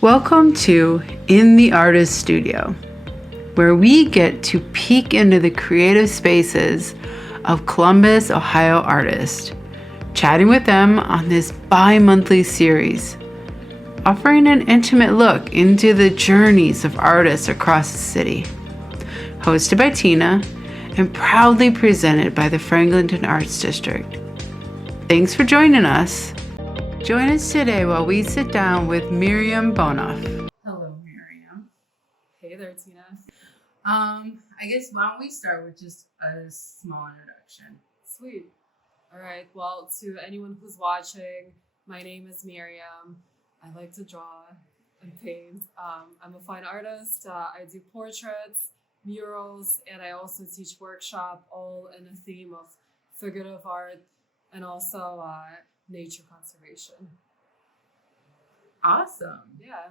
Welcome to In the Artist Studio, where we get to peek into the creative spaces of Columbus, Ohio artists, chatting with them on this bi-monthly series, offering an intimate look into the journeys of artists across the city. Hosted by Tina and proudly presented by the Franklinton Arts District. Thanks for joining us. Join us today while we sit down with Miriam Baranov. Hello, Miriam. Hey there, Tina. I guess why don't we start with just a small introduction? Sweet. All right. Well, to anyone who's watching, my name is Miriam. I like to draw and paint. I'm a fine artist. I do portraits, murals, and I also teach workshop, all in a theme of figurative art and also nature conservation. Awesome. Yeah.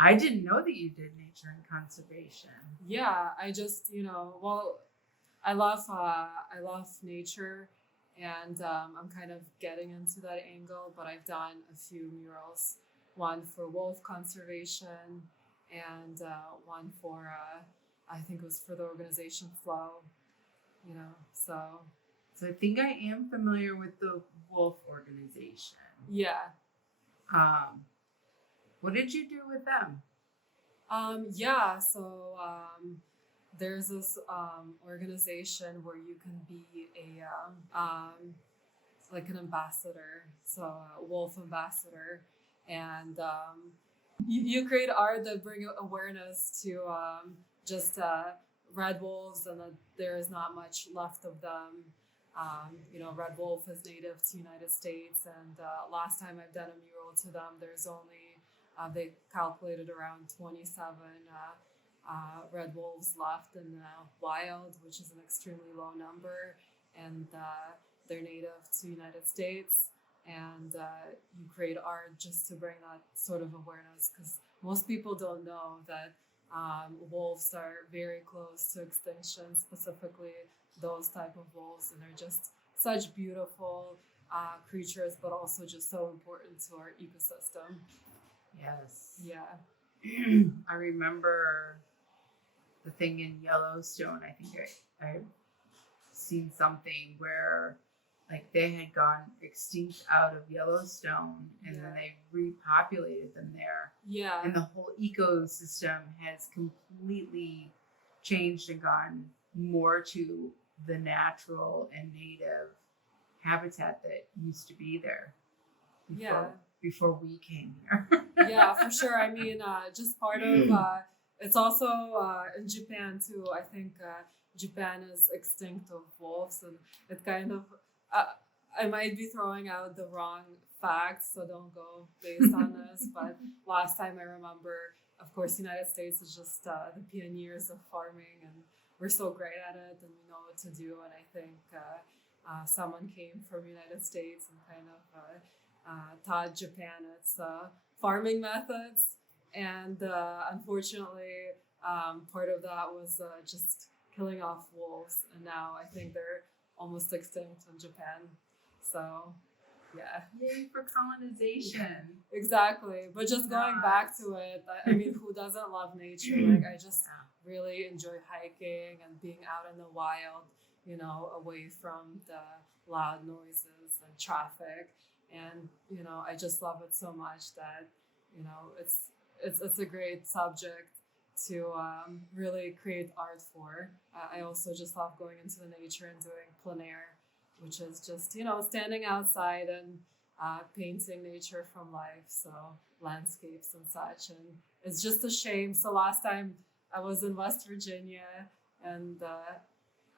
I didn't know that you did nature and conservation. Yeah, I just, I love nature, and I'm kind of getting into that angle, but I've done a few murals, one for wolf conservation and one for, I think it was for the organization Flow, so. So I think I am familiar with the wolf organization. Yeah. What did you do with them? There's this organization where you can be like an ambassador, so a wolf ambassador, and you create art that bring awareness to red wolves, and that there is not much left of them. Red wolf is native to United States, and last time I've done a mural to them, there's only they calculated around 27 red wolves left in the wild, which is an extremely low number, and they're native to United States. And you create art just to bring that sort of awareness, because most people don't know that wolves are very close to extinction, specifically those type of wolves, and they're just such beautiful creatures, but also just so important to our ecosystem. Yes. Yeah. I remember the thing in Yellowstone. I think I've seen something where like they had gone extinct out of Yellowstone, and then they repopulated them there. Yeah. And the whole ecosystem has completely changed and gone more to the natural and native habitat that used to be there before we came here. Yeah, for sure. I mean, just part of it's also in Japan too. I think Japan is extinct of wolves, and it kind of I might be throwing out the wrong facts, so don't go based on this. But last time I remember, of course, the United States is just the pioneers of farming, and we're so great at it, and we know what to do. And I think someone came from the United States and kind of taught Japan its farming methods. And unfortunately, part of that was just killing off wolves. And now I think they're almost extinct in Japan. So, yeah. Yay for colonization. Exactly. But just going back to it, I mean, who doesn't love nature? Like, I just really enjoy hiking and being out in the wild, away from the loud noises and traffic. And, I just love it so much that, it's a great subject to really create art for. I also just love going into the nature and doing plein air, which is just, standing outside and painting nature from life, so landscapes and such. And it's just a shame. So last time I was in West Virginia, and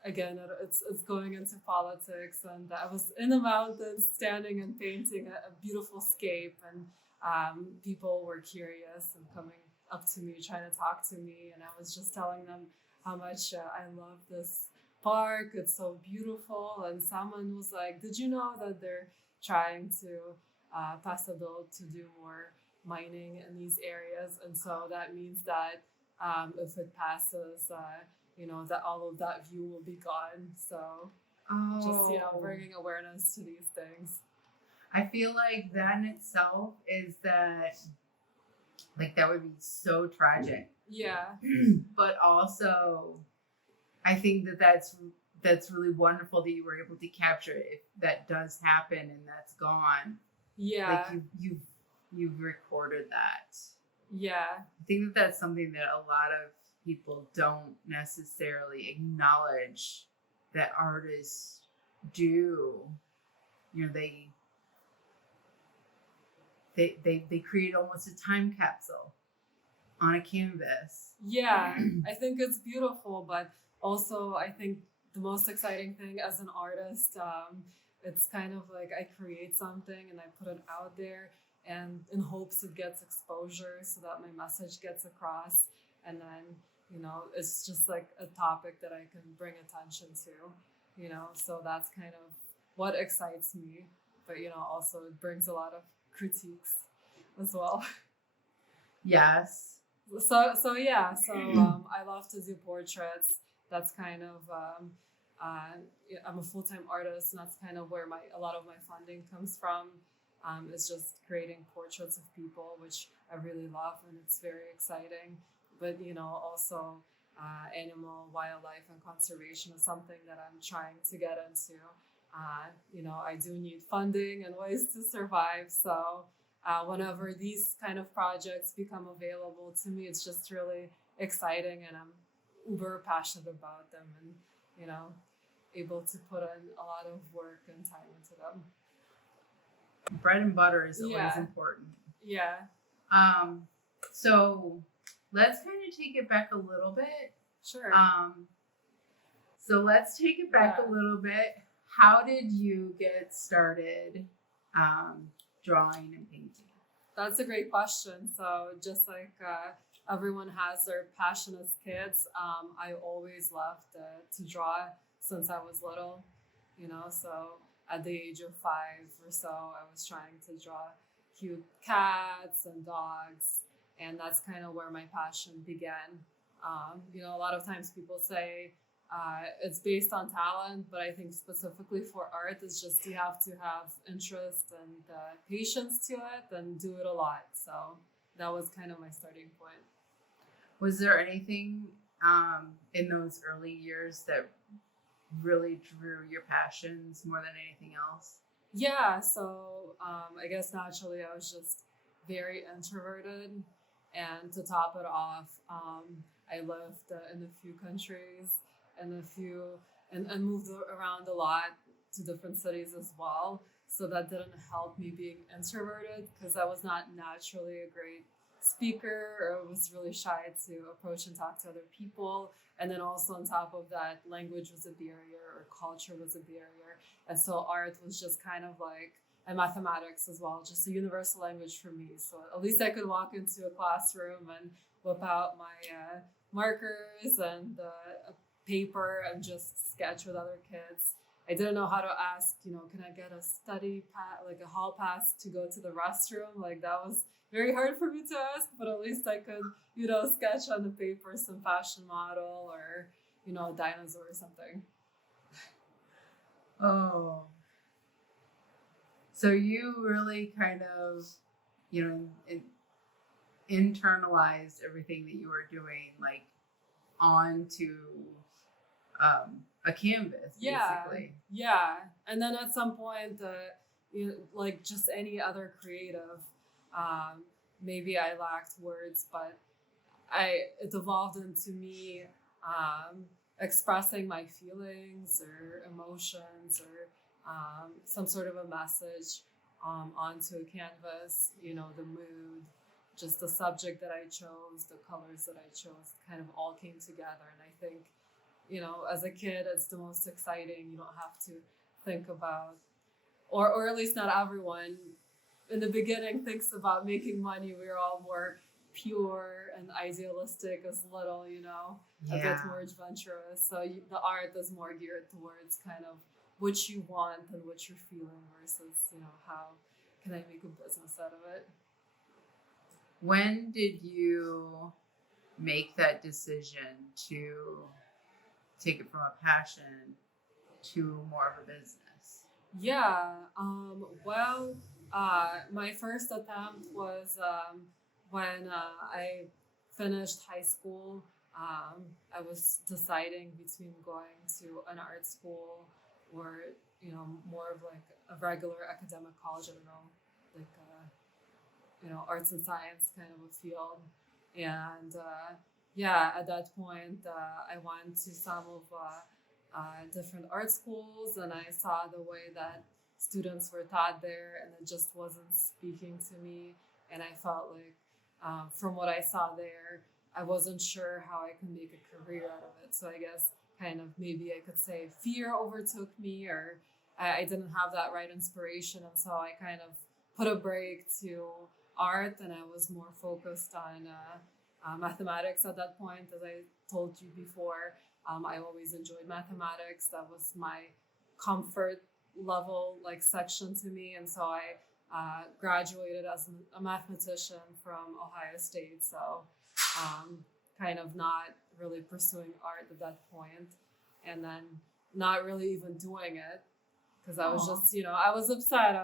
again, it's going into politics, and I was in the mountains standing and painting a beautiful scape, and people were curious and coming up to me, trying to talk to me, and I was just telling them how much I love this park. It's so beautiful. And someone was like, did you know that they're trying to pass a bill to do more mining in these areas? And so that means that if it passes, that all of that view will be gone. So just, bringing awareness to these things. I feel like that in itself is that, like, that would be so tragic. Yeah. But also, I think that that's really wonderful that you were able to capture it. If that does happen and that's gone, Yeah. like you've recorded that. Yeah. I think that that's something that a lot of people don't necessarily acknowledge that artists do. You know, they create almost a time capsule on a canvas. Yeah, I think it's beautiful, but also I think the most exciting thing as an artist, it's kind of like I create something and I put it out there, and in hopes it gets exposure so that my message gets across, and then it's just like a topic that I can bring attention to, so that's kind of what excites me, but also it brings a lot of critiques as well. Yes. So yeah, I love to do portraits. That's kind of I'm a full-time artist, and that's kind of where a lot of my funding comes from. Is just creating portraits of people, which I really love, and it's very exciting. But also animal, wildlife, and conservation is something that I'm trying to get into. I do need funding and ways to survive, so. Whenever these kind of projects become available to me, it's just really exciting, and I'm uber passionate about them, and able to put in a lot of work and time into them. Bread and butter is always important. Yeah. So let's kind of take it back a little bit. Sure. So let's take it back a little bit. How did you get started drawing and painting? That's a great question. So just like everyone has their passion as kids, I always loved to draw since I was little, so at the age of 5 or so, I was trying to draw cute cats and dogs, and that's kind of where my passion began. A lot of times people say it's based on talent, but I think specifically for art, it's just you have to have interest and patience to it and do it a lot. So that was kind of my starting point. Was there anything in those early years that really drew your passions more than anything else? Yeah, so I guess naturally I was just very introverted, and to top it off, I lived in a few countries and moved around a lot to different cities as well. So that didn't help me being introverted, because I was not naturally a great speaker, or I was really shy to approach and talk to other people. And then also on top of that, language was a barrier, or culture was a barrier. And so art was just kind of like, and mathematics as well, just a universal language for me. So at least I could walk into a classroom and whip out my markers and a paper and just sketch with other kids. I didn't know how to ask, can I get a study pass, like a hall pass to go to the restroom? Like that was very hard for me to ask, but at least I could, sketch on the paper some fashion model or, a dinosaur or something. Oh. So you really kind of, internalized everything that you were doing, like onto a canvas, basically. Yeah. And then at some point, like just any other creative, maybe I lacked words, but it evolved into me expressing my feelings or emotions or some sort of a message onto a canvas, the mood, just the subject that I chose, the colors that I chose, kind of all came together. And I think, as a kid, it's the most exciting. You don't have to think about, or at least not everyone in the beginning thinks about making money. We're all more pure and idealistic as little, a bit more adventurous. So the art is more geared towards kind of what you want and what you're feeling versus, how can I make a business out of it? When did you make that decision to take it from a passion to more of a business? Yeah. Well, my first attempt was when I finished high school. I was deciding between going to an art school or, more of like a regular academic college. I don't know, like, arts and science kind of a field. And yeah, at that point, I went to some of different art schools, and I saw the way that students were taught there, and it just wasn't speaking to me. And I felt like, from what I saw there, I wasn't sure how I could make a career out of it. So I guess kind of maybe I could say fear overtook me, or I didn't have that right inspiration. And so I kind of put a break to art, and I was more focused on mathematics at that point. As I told you before, I always enjoyed mathematics. That was my comfort level like section to me, and so I graduated as a mathematician from Ohio State. So kind of not really pursuing art at that point, and then not really even doing it because I was just, I was upset.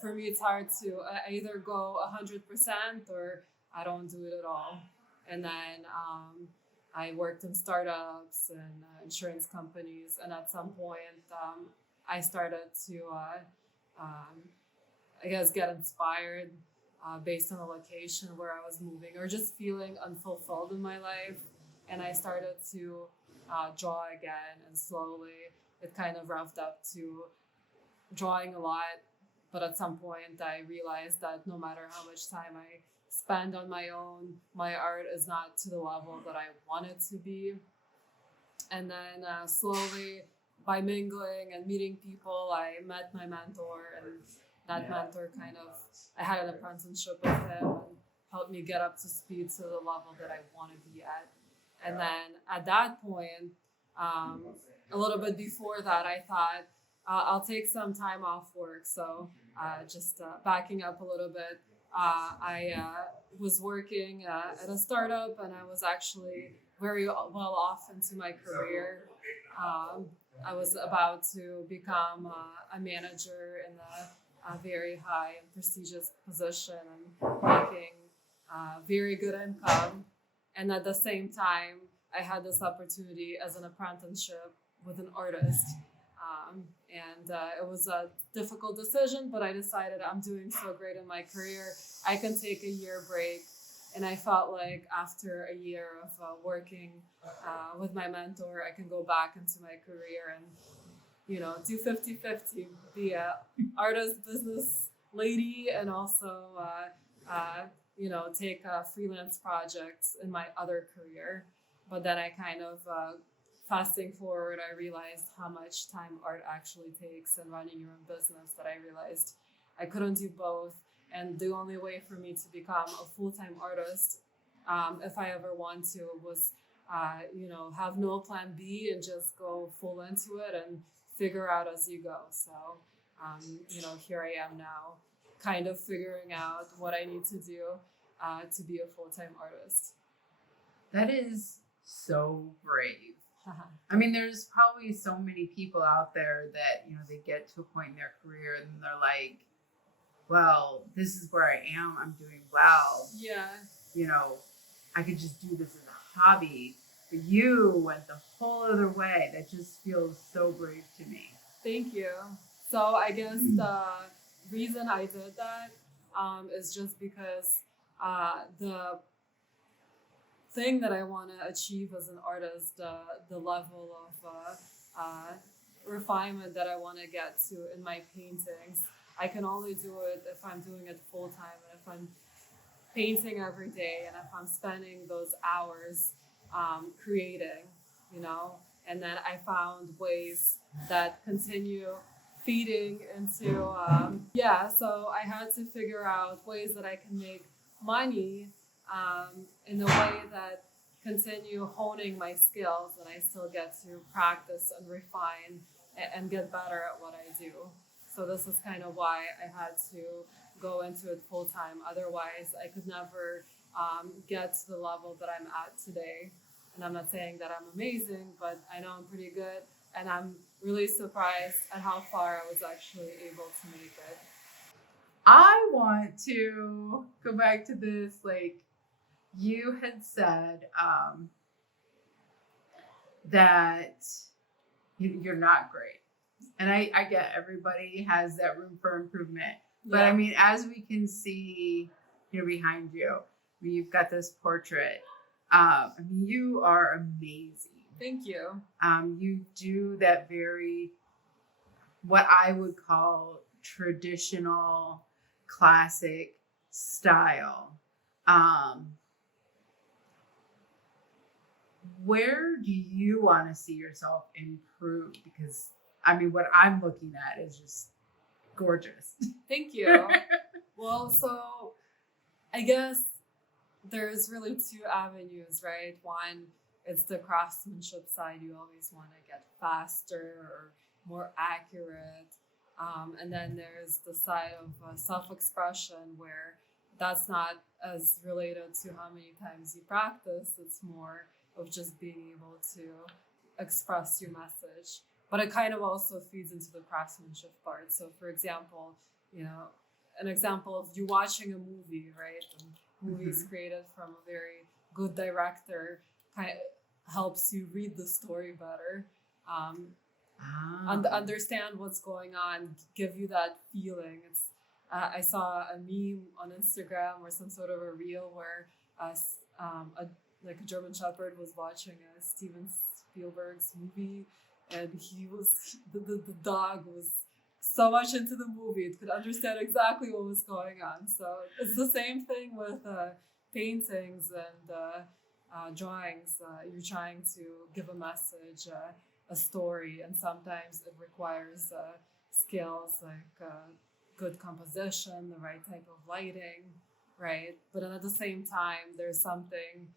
For me, it's hard to either go 100% or I don't do it at all. And then I worked in startups and insurance companies, and at some point, I started to, I guess, get inspired based on the location where I was moving, or just feeling unfulfilled in my life. And I started to draw again, and slowly it kind of revved up to drawing a lot. But at some point, I realized that no matter how much time I spend on my own, my art is not to the level that I want it to be. And then slowly, by mingling and meeting people, I met my mentor, and that mentor kind of, I had an apprenticeship with him and helped me get up to speed to the level that I want to be at. And then at that point, a little bit before that, I thought I'll take some time off work. So just backing up a little bit, I was working at a startup, and I was actually very well off into my career. I was about to become a manager in a very high and prestigious position, and making very good income. And at the same time, I had this opportunity as an apprenticeship with an artist. And it was a difficult decision, but I decided I'm doing so great in my career, I can take a year break. And I felt like after a year of working with my mentor, I can go back into my career and, do 50-50, be a artist, business lady, and also, take freelance projects in my other career. But then I kind of, fasting forward, I realized how much time art actually takes in running your own business, that I realized I couldn't do both. And the only way for me to become a full-time artist, if I ever want to, was, have no plan B and just go full into it and figure out as you go. So, here I am now, kind of figuring out what I need to do to be a full-time artist. That is so brave. I mean, there's probably so many people out there that, they get to a point in their career and they're like, well, this is where I am. I'm doing well. Yeah. I could just do this as a hobby. But you went the whole other way. That just feels so brave to me. Thank you. So I guess the reason I did that is just because the thing that I want to achieve as an artist, the level of refinement that I want to get to in my paintings, I can only do it if I'm doing it full time, and if I'm painting every day, and if I'm spending those hours creating, and then I found ways that continue feeding into, so I had to figure out ways that I can make money in a way that continue honing my skills, and I still get to practice and refine and get better at what I do. So this is kind of why I had to go into it full time. Otherwise, I could never get to the level that I'm at today. And I'm not saying that I'm amazing, but I know I'm pretty good, and I'm really surprised at how far I was actually able to make it. I want to go back to this. Like you had said that you're not great. And I get everybody has that room for improvement. But I mean, as we can see here behind you, I mean, you've got this portrait. I mean, you are amazing. Thank you. You do that very, what I would call traditional, classic style. Where do you want to see yourself improve? Because I mean, what I'm looking at is just gorgeous. Thank you. Well, so I guess there's really two avenues, right? One, it's the craftsmanship side. You always want to get faster or more accurate. And then there's the side of self-expression where that's not as related to how many times you practice. It's more of just being able to express your message. But it kind of also feeds into the craftsmanship part. So for example, an example of you watching a movie, right? And movies created from a very good director kind of helps you read the story better. Understand what's going on, give you that feeling. It's I saw a meme on Instagram or some sort of a reel where a German Shepherd was watching a Steven Spielberg's movie, and the dog was so much into the movie it could understand exactly what was going on. So it's the same thing with paintings and drawings. You're trying to give a message, a story, and sometimes it requires skills like good composition, the right type of lighting, right? But then at the same time, there's something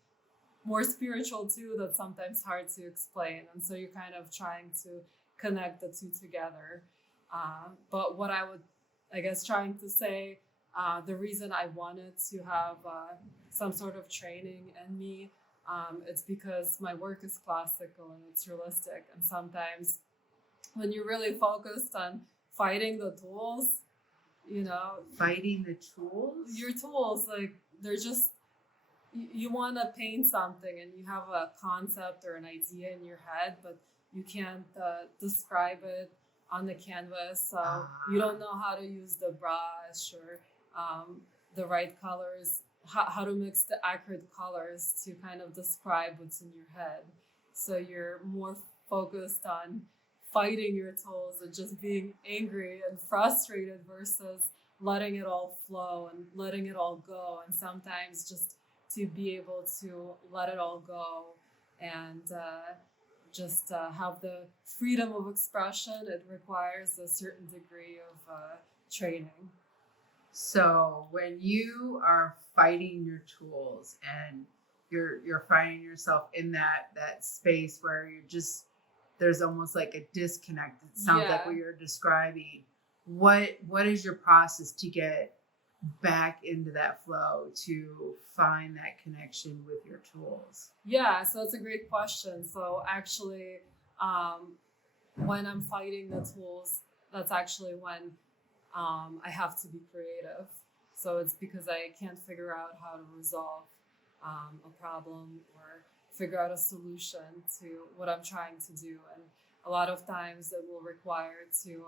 more spiritual too that's sometimes hard to explain, and so you're kind of trying to connect the two together. But what I would, I guess, trying to say, the reason I wanted to have some sort of training in me, it's because my work is classical and it's realistic, and sometimes when you're really focused on fighting the tools, fighting the tools, your tools, like they're just, you want to paint something and you have a concept or an idea in your head, but you can't describe it on the canvas. So you don't know how to use the brush or the right colors, how to mix the accurate colors to kind of describe what's in your head. So you're more focused on fighting your tools and just being angry and frustrated versus letting it all flow and letting it all go. And sometimes just to be able to let it all go and just have the freedom of expression, it requires a certain degree of training. So when you are fighting your tools and you're finding yourself in that space where you're just, there's almost like a disconnect. It sounds like what you're describing. What is your process to get back into that flow, to find that connection with your tools? Yeah, so that's a great question. So actually, when I'm fighting the tools, that's actually when I have to be creative. So it's because I can't figure out how to resolve a problem or figure out a solution to what I'm trying to do. And a lot of times it will require to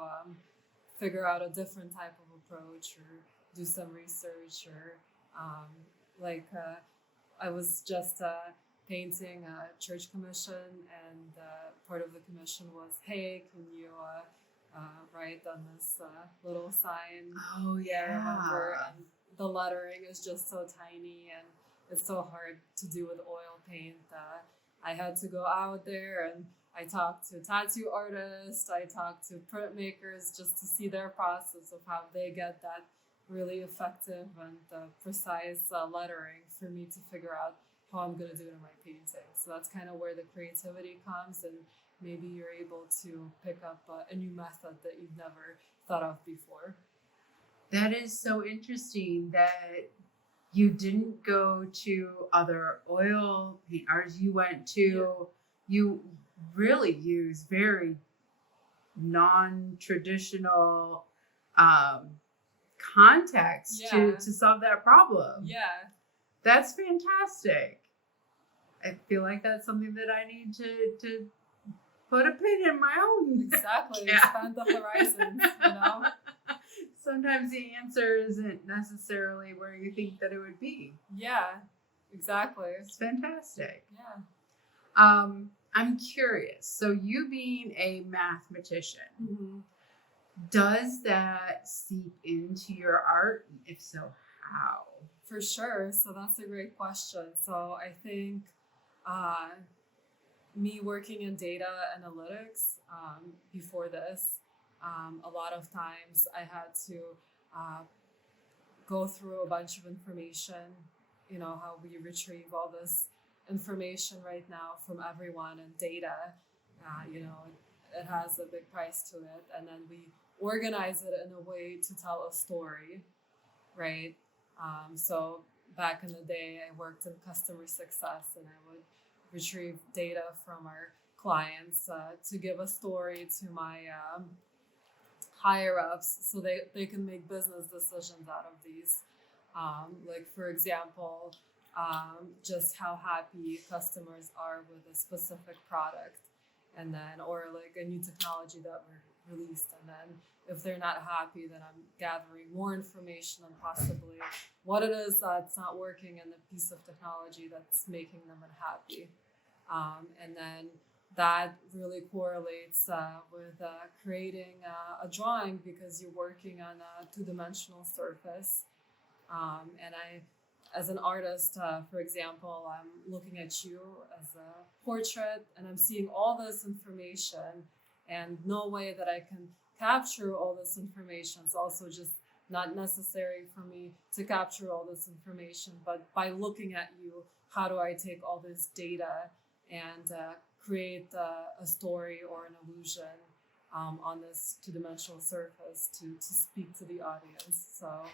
figure out a different type of approach or do some research or I was just painting a church commission, and part of the commission was, hey, can you write on this little sign? Oh yeah, I remember, and the lettering is just so tiny and it's so hard to do with oil paint. I had to go out there and I talked to tattoo artists, I talked to printmakers just to see their process of how they get that really effective and precise lettering for me to figure out how I'm going to do it in my painting. So that's kind of where the creativity comes, and maybe you're able to pick up a new method that you've never thought of before. That is so interesting that you didn't go to other oil paint artists. You went to, you really use very non-traditional context to solve that problem. Yeah. That's fantastic. I feel like that's something that I need to put a pin in my own. Exactly. Expand the horizons, you know? Sometimes the answer isn't necessarily where you think that it would be. Yeah, exactly. It's fantastic. Yeah. I'm curious. So you being a mathematician, Mm-hmm. does that seep into your art? And if so, how? For sure. So that's a great question. So I think me working in data analytics before this, a lot of times I had to go through a bunch of information, you know, how we retrieve all this information right now from everyone and data, you know, it has a big price to it. And then we organize it in a way to tell a story, right? So back in the day, I worked in customer success and I would retrieve data from our clients to give a story to my higher ups so they can make business decisions out of these. Like, for example, just how happy customers are with a specific product, and then, or like a new technology that we released, and then if they're not happy, then I'm gathering more information on possibly what it is that's not working in the piece of technology that's making them unhappy. And then that really correlates with creating a drawing because you're working on a two-dimensional surface. And I, as an artist, for example, I'm looking at you as a portrait and I'm seeing all this information and no way that I can capture all this information. It's also just not necessary for me to capture all this information, but by looking at you, how do I take all this data and create a story or an illusion on this two-dimensional surface to speak to the audience. So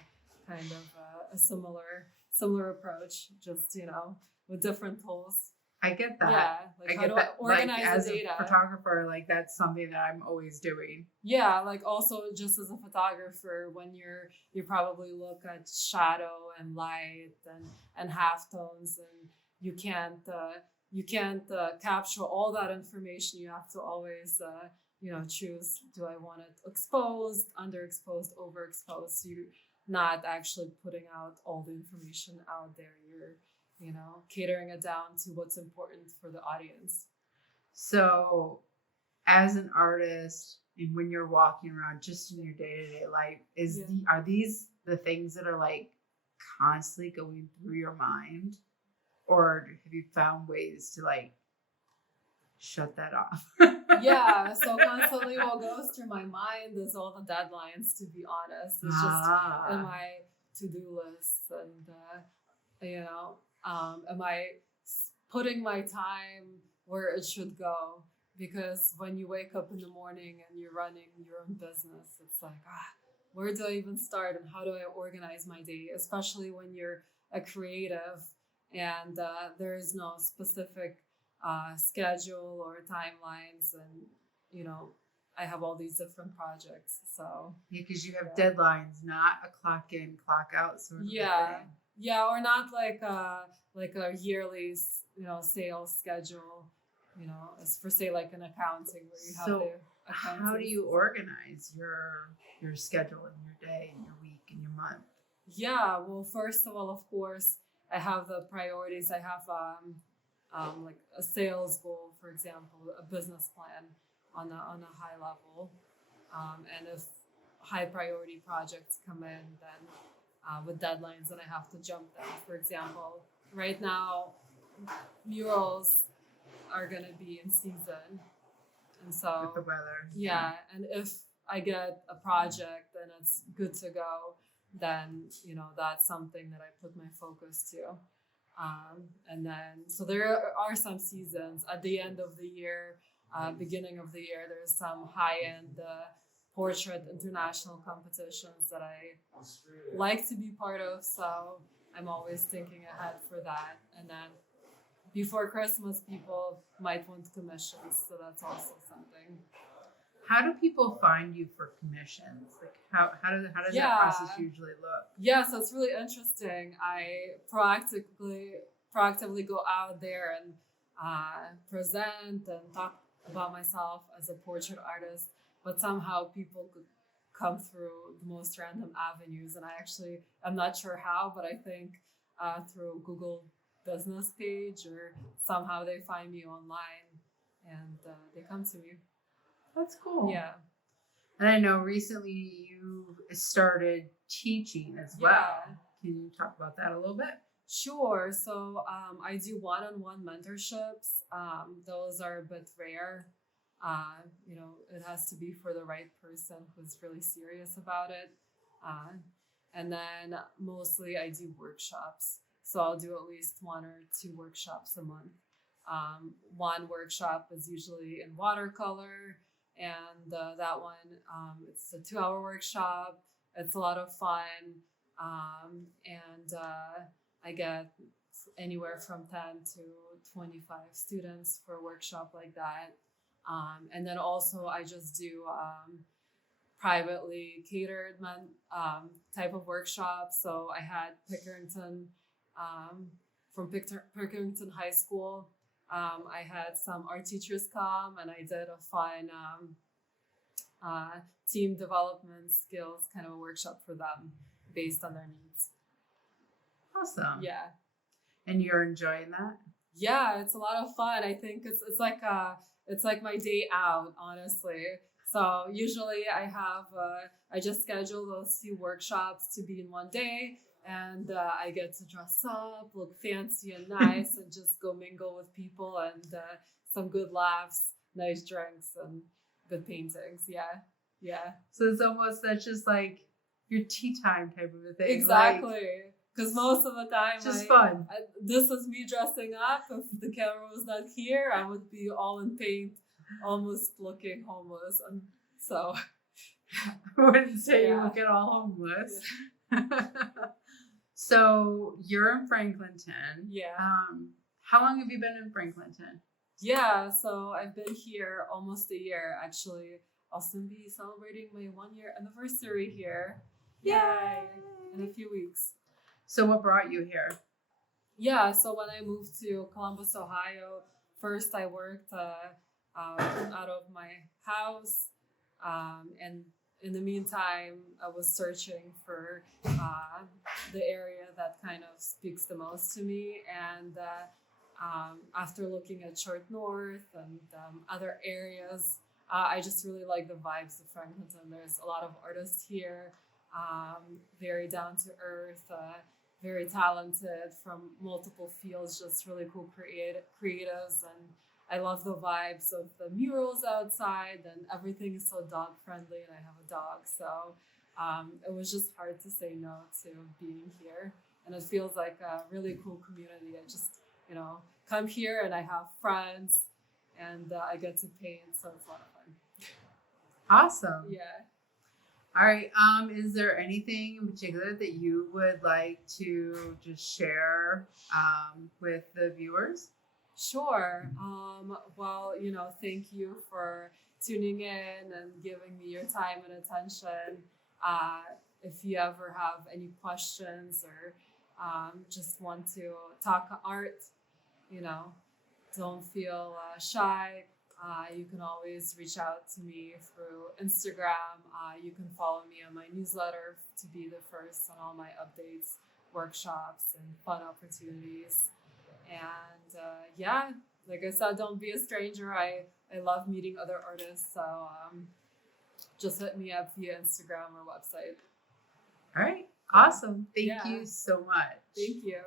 kind of a similar approach, just, you know, with different tools. I get that. Yeah, like I how get do that. I organize Like, as the data? a photographer, like that's something that I'm always doing. Yeah, like also just as a photographer, when you probably look at shadow and light and halftones, and you can't capture all that information. You have to always you know, choose, do I want it exposed, underexposed, overexposed? So you're not actually putting out all the information out there. You're, you know, catering it down to what's important for the audience. So as an artist, and when you're walking around just in your day-to-day life, are these the things that are like constantly going through your mind? Or have you found ways to like shut that off? Yeah, so constantly what goes through my mind is all the deadlines, to be honest. It's just in my to-do list, and you know, am I putting my time where it should go? Because when you wake up in the morning and you're running your own business, it's like, where do I even start and how do I organize my day? Especially when you're a creative and there is no specific schedule or timelines, and you know, I have all these different projects. So yeah, because you have deadlines, not a clock in, clock out sort of thing. Yeah, or not like a yearly, you know, sales schedule, you know, as for say like an accounting where you have the accounting. How do you organize your schedule and your day and your week and your month? Yeah, well, first of all, of course, I have the priorities. I have like a sales goal, for example, a business plan on a high level, and if high priority projects come in, then with deadlines, then I have to jump them. For example, right now, murals are gonna be in season, and so with the weather. Yeah, and if I get a project and it's good to go, then you know that's something that I put my focus to. And then, so there are some seasons at the end of the year, beginning of the year, there's some high-end portrait international competitions that I like to be part of. So I'm always thinking ahead for that. And then before Christmas, people might want commissions. So that's also something. How do people find you for commissions? Like how does that process usually look? Yeah, so it's really interesting. I proactively go out there and present and talk about myself as a portrait artist, but somehow people could come through the most random avenues, and I'm not sure how, but I think through Google business page, or somehow they find me online and they come to me. That's cool. Yeah. And I know recently you started teaching as well. Yeah. Can you talk about that a little bit? Sure. So I do one-on-one mentorships. Those are a bit rare. It has to be for the right person who's really serious about it. And then mostly I do workshops. So I'll do at least 1 or 2 workshops a month. One workshop is usually in watercolor, and that one, it's a 2-hour workshop. It's a lot of fun. And I get anywhere from 10 to 25 students for a workshop like that. And then also I just do privately catered type of workshops. So I had Pickerington, from Pickerington High School. I had some art teachers come, and I did a fun team development skills kind of a workshop for them based on their needs. Awesome. Yeah. And you're enjoying that? Yeah, it's a lot of fun. I think it's like my day out, honestly. So usually I just schedule those 2 workshops to be in one day, and I get to dress up, look fancy and nice, and just go mingle with people, and some good laughs, nice drinks, and good paintings. Yeah. So it's almost, that's just like your tea time type of a thing. Exactly. Because most of the time, just fun. This is me dressing up. If the camera was not here, I would be all in paint, almost looking homeless. And so I wouldn't say you would get all homeless. Yeah. So you're in Franklinton. Yeah. How long have you been in Franklinton? Yeah, so I've been here almost a year, actually. I'll soon be celebrating my 1-year anniversary here. Yay! In a few weeks. So what brought you here? Yeah, so when I moved to Columbus, Ohio, first I worked out of my house, and in the meantime, I was searching for the area that kind of speaks the most to me. And after looking at Short North and other areas, I just really like the vibes of Franklinton. There's a lot of artists here, very down to earth, very talented from multiple fields, just really cool creatives. And I love the vibes of the murals outside, and everything is so dog friendly, and I have a dog. So it was just hard to say no to being here. And it feels like a really cool community. I just, come here and I have friends, and I get to paint. So it's a lot of fun. Awesome. Yeah. All right. Is there anything in particular that you would like to just share with the viewers? Sure. Well, thank you for tuning in and giving me your time and attention. If you ever have any questions or just want to talk art, don't feel shy. You can always reach out to me through Instagram. You can follow me on my newsletter to be the first on all my updates, workshops, and fun opportunities. And like I said, don't be a stranger. I love meeting other artists. So just hit me up via Instagram or website. All right. Awesome. Thank you so much. Thank you.